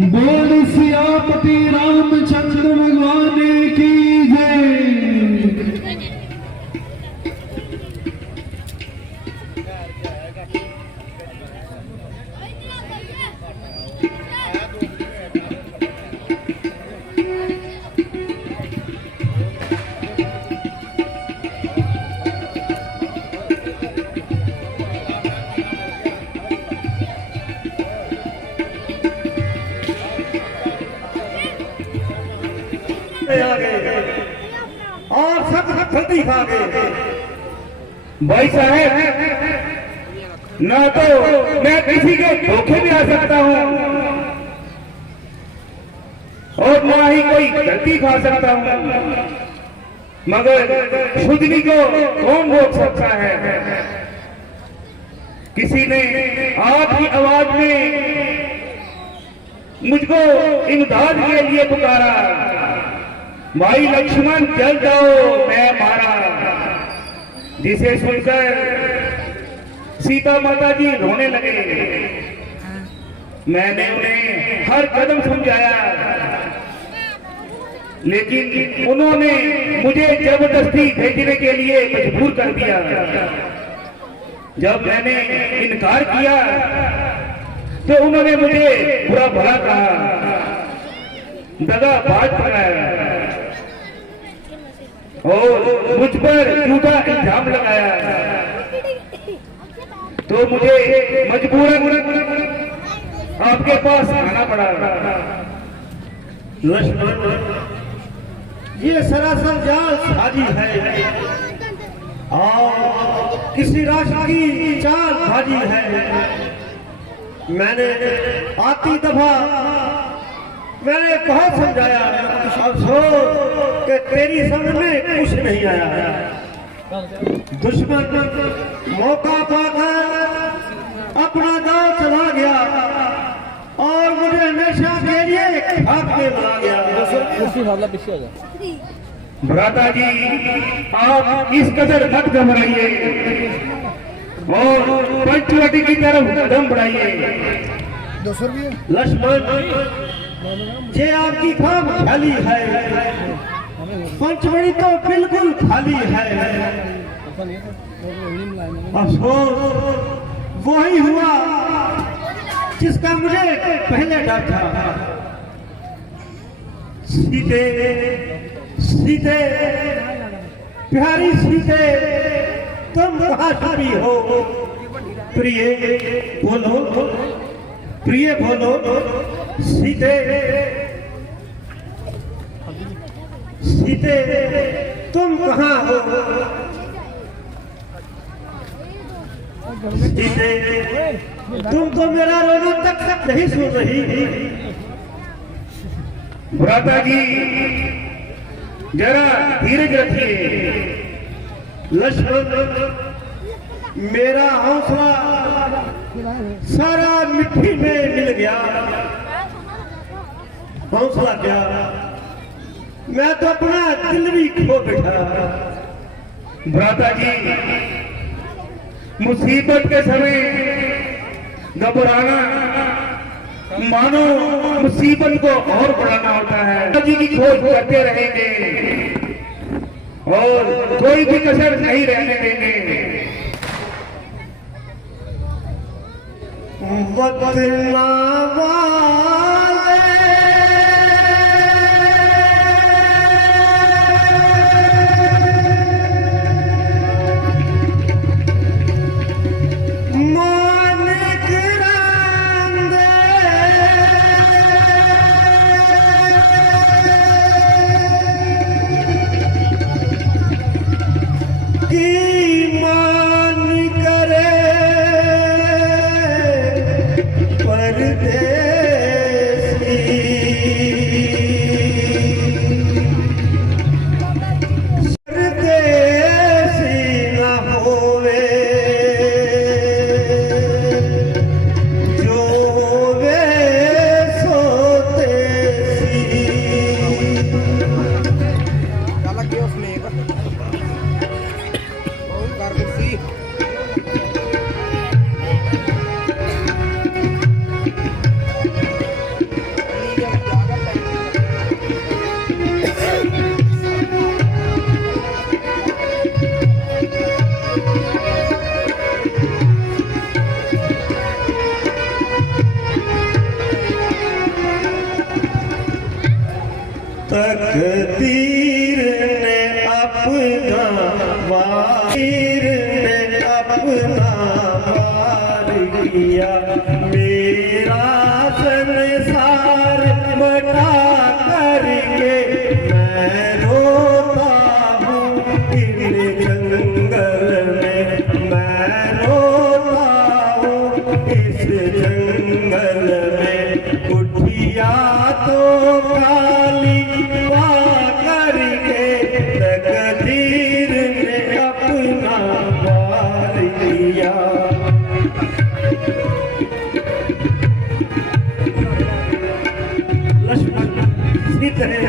बोल सियापति रामचंद्र भगवान की जय। आ गए और सब जल्दी खा गए। भाई साहब, ना तो मैं किसी के धोखे में आ सकता हूँ और ना ही कोई गलती खा सकता हूँ, मगर शुद्धनी को कौन रोक सकता है। किसी ने आपकी आवाज में मुझको इमदाद के लिए पुकारा, भाई लक्ष्मण जल जाओ मैं मारा। जिसे सुनकर सीता माता जी रोने लगे। मैंने उन्हें हर कदम समझाया, लेकिन उन्होंने मुझे जबरदस्ती भेजने के लिए मजबूर कर दिया। जब मैंने इनकार किया तो उन्होंने मुझे बुरा भला कहा, दगाबाज बनाया और मुझ पर झूठा इल्जाम लगाया। तो मुझे मजबूरन आपके पास आना पड़ा। लक्ष्मण, ये सरासर जाल साजी है और किसी राशि की चाल बाजी है। मैंने आती दफा मैंने बहुत समझाया, अफसोस कि तेरी समझ में कुछ नहीं आया। दुश्मन मौका पाकर अपना दाव चला गया और मुझे हमेशा के लिए खाक में बुला गया। भ्राता जी, आप इस कदर मत घबराइए और पंचवटी की तरफ कदम बढ़ाइए। लक्ष्मण, ये आपकी खाम खाली है, पंचवटी तो बिल्कुल खाली है। अफसोस वही हुआ जिसका मुझे पहले डर था। सीते सीते प्यारी सीते, तुम कहाँ छुपी हो? प्रिय बोलो, प्रिय बोलो सीते, सीते तुम कहाँ हो? सीते, तुम तो मेरा रोना तक नहीं सुन रही। भ्राता जी, जरा धीरज रखिए। लक्ष्मण, मेरा हौसला सारा मिट्टी में मिल गया। हौसला क्या, मैं तो अपना दिल भी खो बैठा। भ्राता जी, मुसीबत के समय घबराना मानो मुसीबत को और बढ़ाना होता है। जी की खोज करते रहेंगे और कोई भी कसर नहीं रहने देंगे। बदला परदेश तकदीर ने अपना वार ने अपना वार किया, मेरा संसार बटा करके मैं रोता हूँ इन जंगल में, मैं रोता हूँ इस जंगल में। उठिया तो काली वा करके तकदीर ने अपना वार किया। लक्ष्मण स्थित है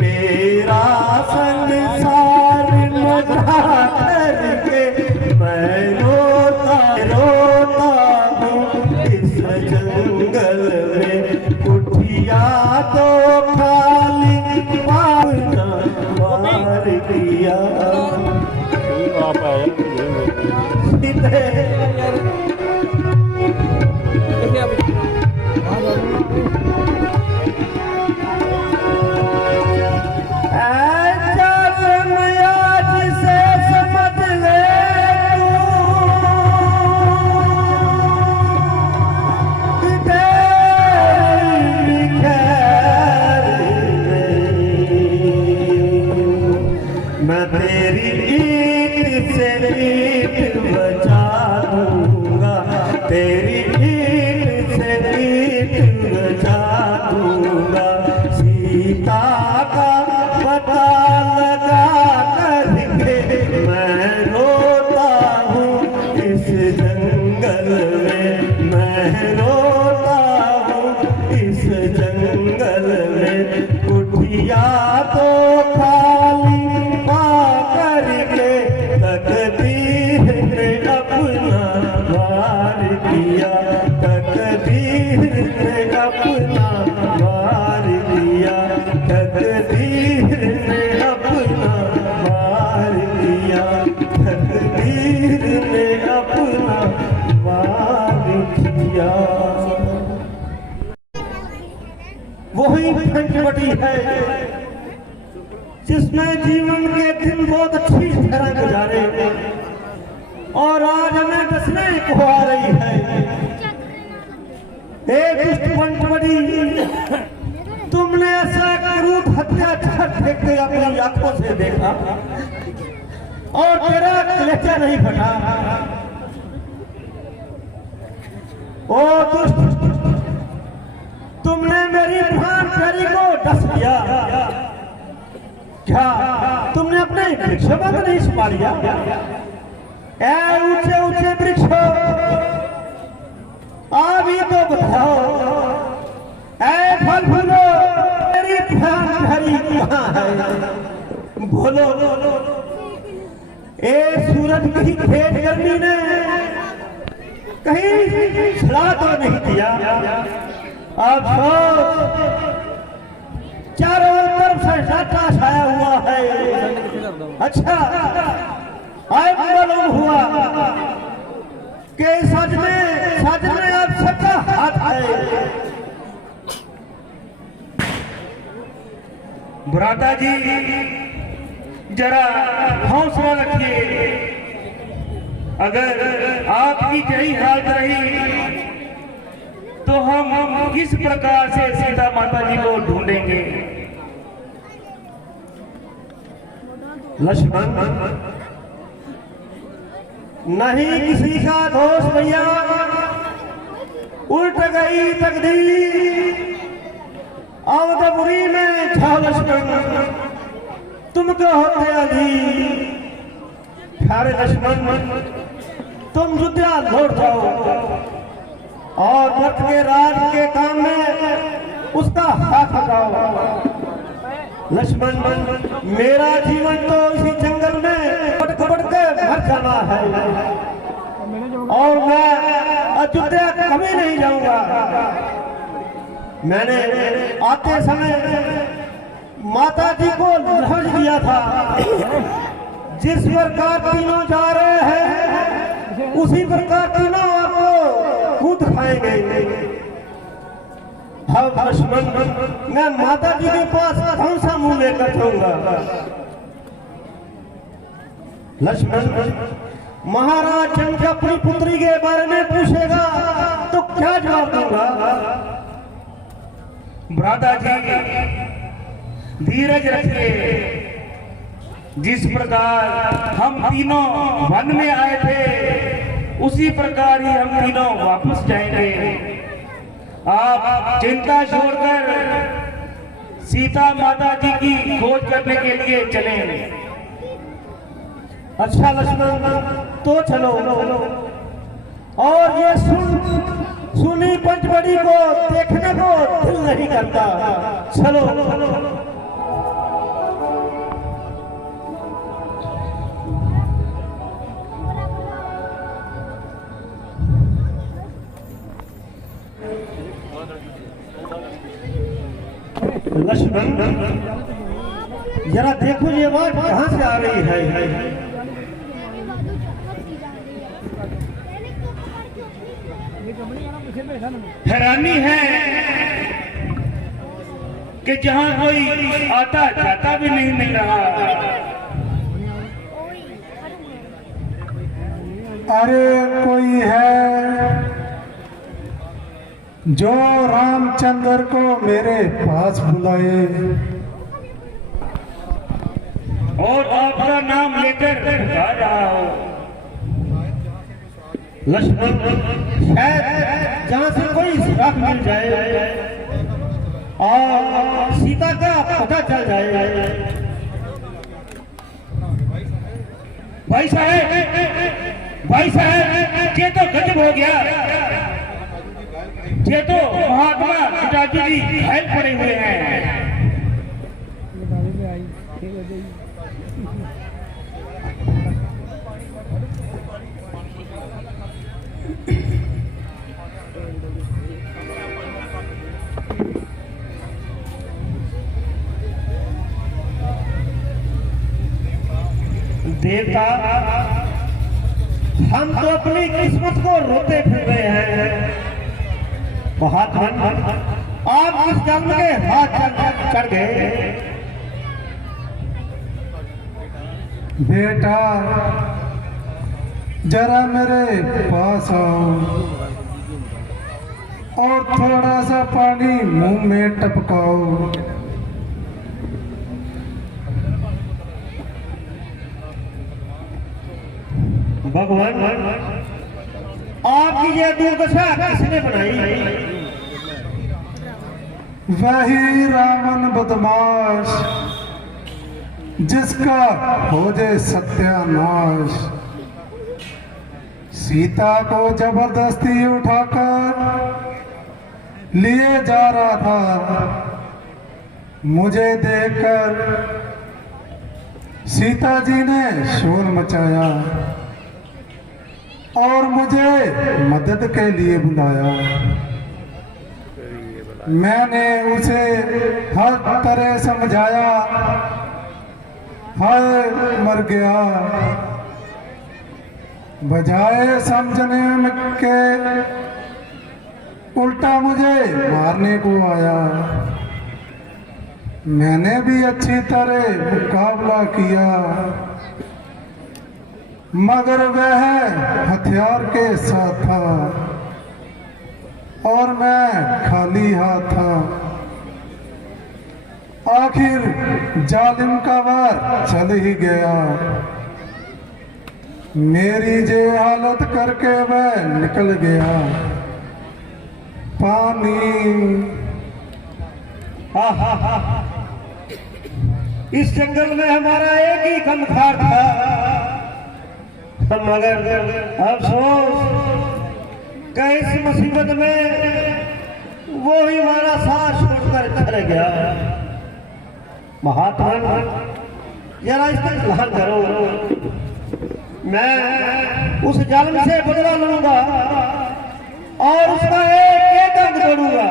मेरा संसार मटा करके मैं रोता हूँ इस जंगल में। उठिया तो खाली पाना मार दिया। मैं तेरी ईंट से ईंट बचा दूंगा, तेरी ईंट से ईंट बचा दूंगा। सीता का पता लगा करके मैं रोता हूँ इस जंगल में, मैं रोता हूँ इस जंगल में। उठिया तो खाली तकदीर ने अपना वार किया, तकदीर ने अपना वार किया, तकदीर ने अपना वार किया, तकदीर ने अपना वार किया। वही पंचवटी है जिसमें जीवन के दिन बहुत अच्छी तरह गुजारे और आज हमें बसने को आ रही है। एक पंचवटी, तुमने ऐसा क्रूर अत्याचार देखते अपनी आंखों से देखा और तेरा कलेजा नहीं फटा। ओ दुष्ट, तुमने मेरी प्राण प्यारी को डस दिया। क्या तुमने अपने वृक्षों को नहीं संभालिया? ऊंचे ऊंचे वृक्ष आप ये तो बताओ, फल फूलो मेरी प्राण हरी कहाँ है? बोलो, सूरज की खेत गर्मी ने कहीं छड़ा तो नहीं दिया? अब चारों तरफ से सन्नाटा छाया हुआ है। अच्छा, आज मालूम हुआ कि सच में आप सबका हाथ है। भ्राता जी जरा हौसला रखिए, अगर आपकी यही हालत रही तो हम किस प्रकार से सीता माता जी को ढूंढेंगे। लक्ष्मण, नहीं किसी का दोष भैया, उल्ट गई तकदीर अवधपुरी में था लक्ष्मण, तुमको होते अधीर। प्यारे लक्ष्मण, तुम अयोध्या लौट जाओ और भरत के राज के काम में उसका हाथ हटाओ। लक्ष्मण, मेरा जीवन तो इसी जंगल में पड़ के मर जाना है और मैं अयोध्या कभी नहीं जाऊंगा। मैंने आते समय माता जी को लहज दिया था, जिस प्रकार तीनों जा रहे हैं उसी प्रकार तीनों आपको खुद खाएंगे। अब लक्ष्मण, मैं माता जी के पास कौन सा मुंह लेकर जाऊंगा। लक्ष्मण, महाराज जनक अपनी पुत्री के बारे में पूछेगा तो क्या जवाब दूंगा। भ्राता जी धीरज रखिए। जिस प्रकार हम तीनों वन में आए थे उसी प्रकार ही हम तीनों वापस जाएंगे। आप चिंता छोड़कर सीता माता जी की खोज करने के लिए चलें। अच्छा लक्ष्मण, तो चलो। और ये सुनी पंचवटी को देखने को दिल नहीं करता। चलो। लक्ष्मण, जरा देखो ये आवाज कहां से आ रही है। हैरानी है कि जहां कोई आता जाता भी नहीं मिल रहा। अरे कोई है जो रामचंद्र को मेरे पास बुलाए और आपका नाम लेकर पुकार रहा हो। लक्ष्मण, शायद जहां से कोई सुराग मिल जाए और सीता का पता चल जाए। भाई साहब, ये तो गजब हो गया। ये तो महात्मा पिताजी जी घायल पड़े हुए हैं। देवता, हम तो अपनी किस्मत को रोते फिर रहे हैं। महात्मा, आप इस जंग के हाथ चढ़ गए। बेटा जरा मेरे पास आओ और थोड़ा सा पानी मुंह में टपकाओ। भगवान, आपकी ये दुर्दशा किसने बनाई। वही रावण बदमाश जिसका हो जाए सत्यानाश। सीता को जबरदस्ती उठाकर लिए जा रहा था। मुझे देखकर सीता जी ने शोर मचाया और मुझे मदद के लिए बुलाया। मैंने उसे हर तरह समझाया, हाय मर गया। बजाय समझने के उल्टा मुझे मारने को आया। मैंने भी अच्छी तरह मुकाबला किया, मगर वह हथियार के साथ था। और मैं खाली हाथ था। आखिर जालिम का वार चल ही गया, मेरी जे हालत करके वह निकल गया। पानी इस जंगल में हमारा एक ही गमखार था, मगर अफसोस कि इस मुसीबत में वो ही हमारा साथ छोड़कर चले गया। महात्मा जरा इस पर ध्यान करो, मैं उस जालिम से बदला लूंगा और उसका एक अंग तोड़ूंगा।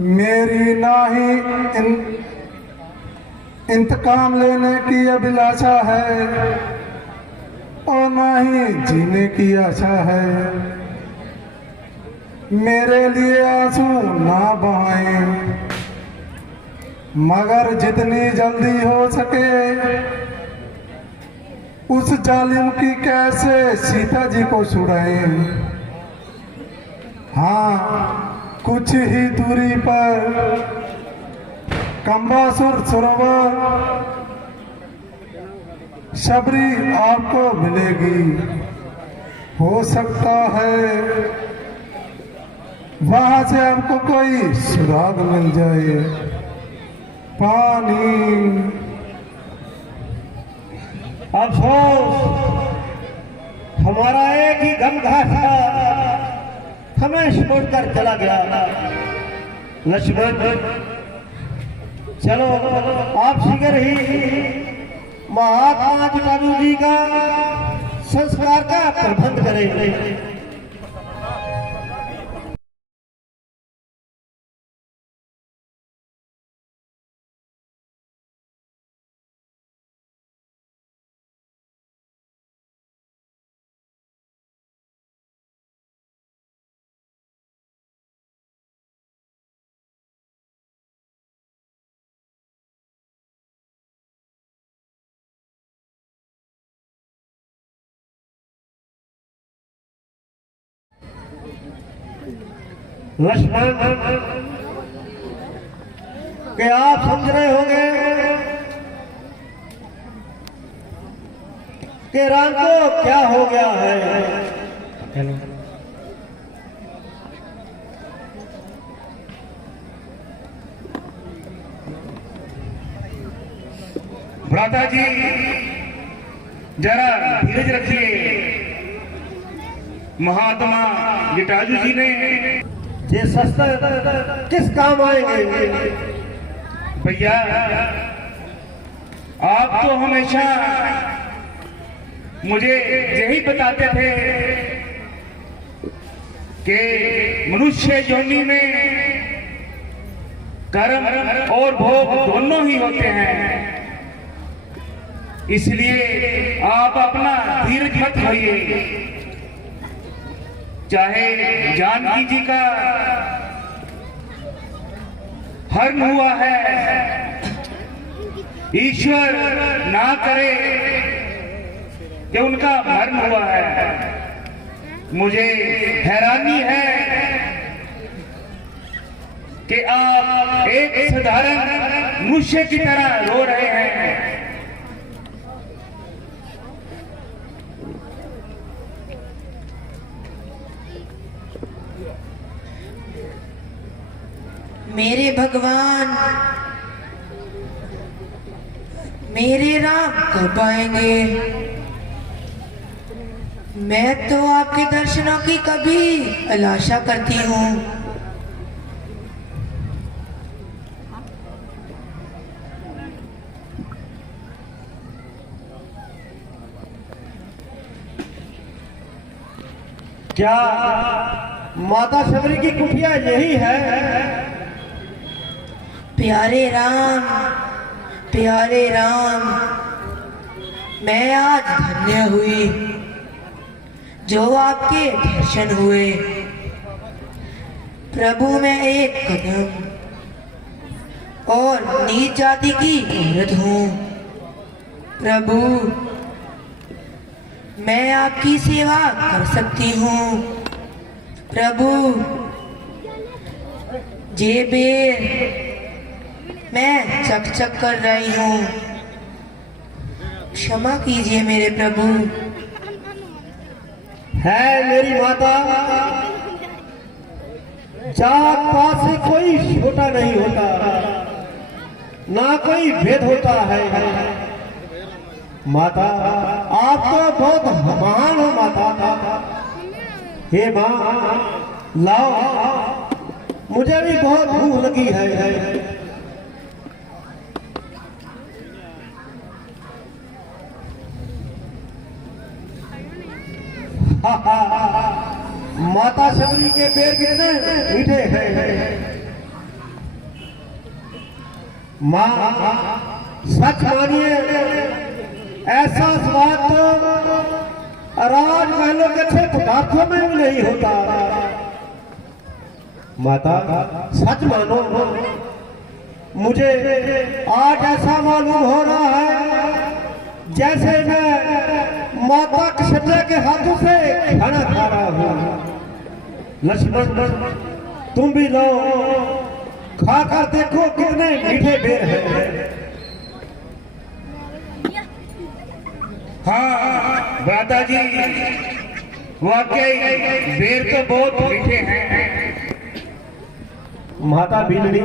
मेरी ना ही इंतकाम लेने की अभिलाषा है और ना ही जीने की आशा है। मेरे लिए आंसू ना बहाएं, मगर जितनी जल्दी हो सके उस जालिम की कैद से सीता जी को छुड़ाएं। हाँ, कुछ ही दूरी पर कंबासुर सरोवर शबरी आपको मिलेगी। हो सकता है वहां से आपको कोई सुराग मिल जाए। पानी अफसोस हमारा एक ही गमघाट था, हमें छोड़कर चला गया। लक्ष्मण चलो आप शीघ्र ही महात्मा जटायु जी का संस्कार का प्रबंध करें। लक्ष्मण के आप समझ रहे होंगे कि राम को क्या हो गया है। भ्राता जी जरा धीरज रखिए। महात्मा जटायु जी ने ये शस्त्र किस काम आएंगे? भैया आप तो हमेशा मुझे यही बताते थे कि मनुष्य योनि में कर्म और भोग दोनों ही होते हैं, इसलिए आप अपना धीरज मत खोइए। चाहे जानकी जी का हरण हुआ है, ईश्वर ना करे कि उनका हरण हुआ है। मुझे हैरानी है कि आप एक साधारण मनुष्य की तरह रो रहे हैं। मेरे भगवान, मेरे राम कब आएंगे? मैं तो आपके दर्शनों की कभी अलाशा करती हूँ। क्या माता शबरी की कुटिया यही है? प्यारे राम, प्यारे राम, मैं आज धन्य हुई जो आपके दर्शन हुए। प्रभु मैं एक कदम और नीच जाति की औरत हूँ। प्रभु मैं आपकी सेवा कर सकती हूँ प्रभु। जे बेर मैं चक चक कर रही हूँ, क्षमा कीजिए मेरे प्रभु। है मेरी माता, जात पात से कोई छोटा नहीं होता, ना कोई भेद होता है। माता आप तो बहुत महान हो माता। हे माँ लाओ, मुझे भी बहुत भूख लगी है। माता शबरी के पैर कितने मीठे हैं। माँ सच मानिए, ऐसा स्वाद तो राजमहलों के अच्छे पदार्थों में भी नहीं होता। माता सच मानो, मुझे आज ऐसा मालूम हो रहा है जैसे मैं माता कृष्ण के हाथों से खाना खा रहा हूँ। लक्ष्मण तुम भी लो, खाकर देखो कितने मीठे बेर हैं। हाँ भ्राता जी, वाकई बेर तो बहुत मीठे हैं। माता बिलनी,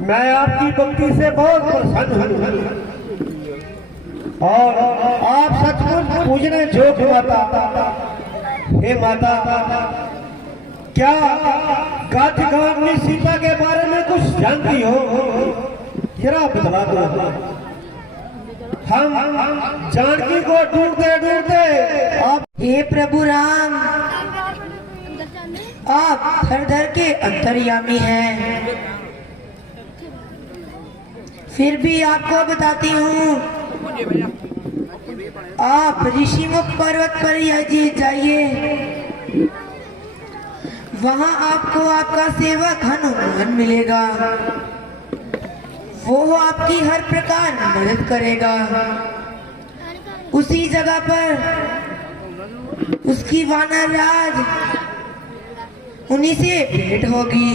मैं आपकी भक्ति से बहुत प्रसन्न हूँ और आप सचमुच पूजने योग्य माता। हे माता, क्या गाज गांवनी सीता के बारे में कुछ जानती हो? जरा बतला दो। हम जानकी को ढूंढते ढूंढते आप। हे प्रभु राम, आप धर धर के अंतर्यामी हैं, फिर भी आपको बताती हूँ, आप ऋषिमुख पर्वत पर जाइए, वहां आपको आपका सेवक हनुमान मिलेगा। वो आपकी हर प्रकार मदद करेगा। उसी जगह पर उसकी वानर राज उन्हीं से भेंट होगी।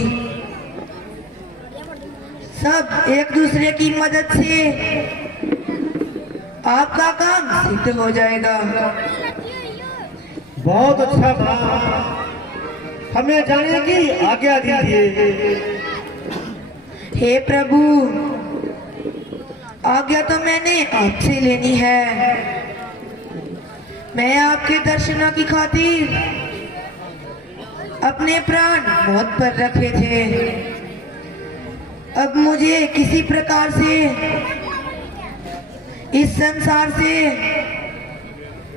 सब एक दूसरे की मदद से आपका काम सिद्ध हो जाएगा। बहुत अच्छा बात, हमें जाने की आज्ञा दीजिए। हे प्रभु, आज्ञा तो मैंने आपसे लेनी है। मैं आपके दर्शनों की खातिर अपने प्राण मौत पर रखे थे। अब मुझे किसी प्रकार से इस संसार से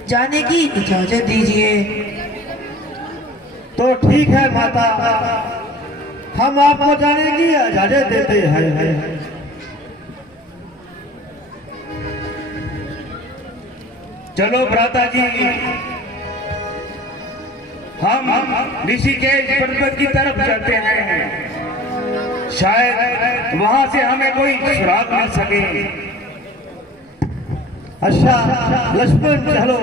जाने की इजाजत दीजिए। तो ठीक है माता, हम आपको जाने की इजाजत देते हैं। चलो भ्राता जी, हम ऋषिकेश पर्वत की तरफ चलते हैं। शायद वहां से हमें कोई सुराग मिल सके। अच्छा लक्ष्मण चलो।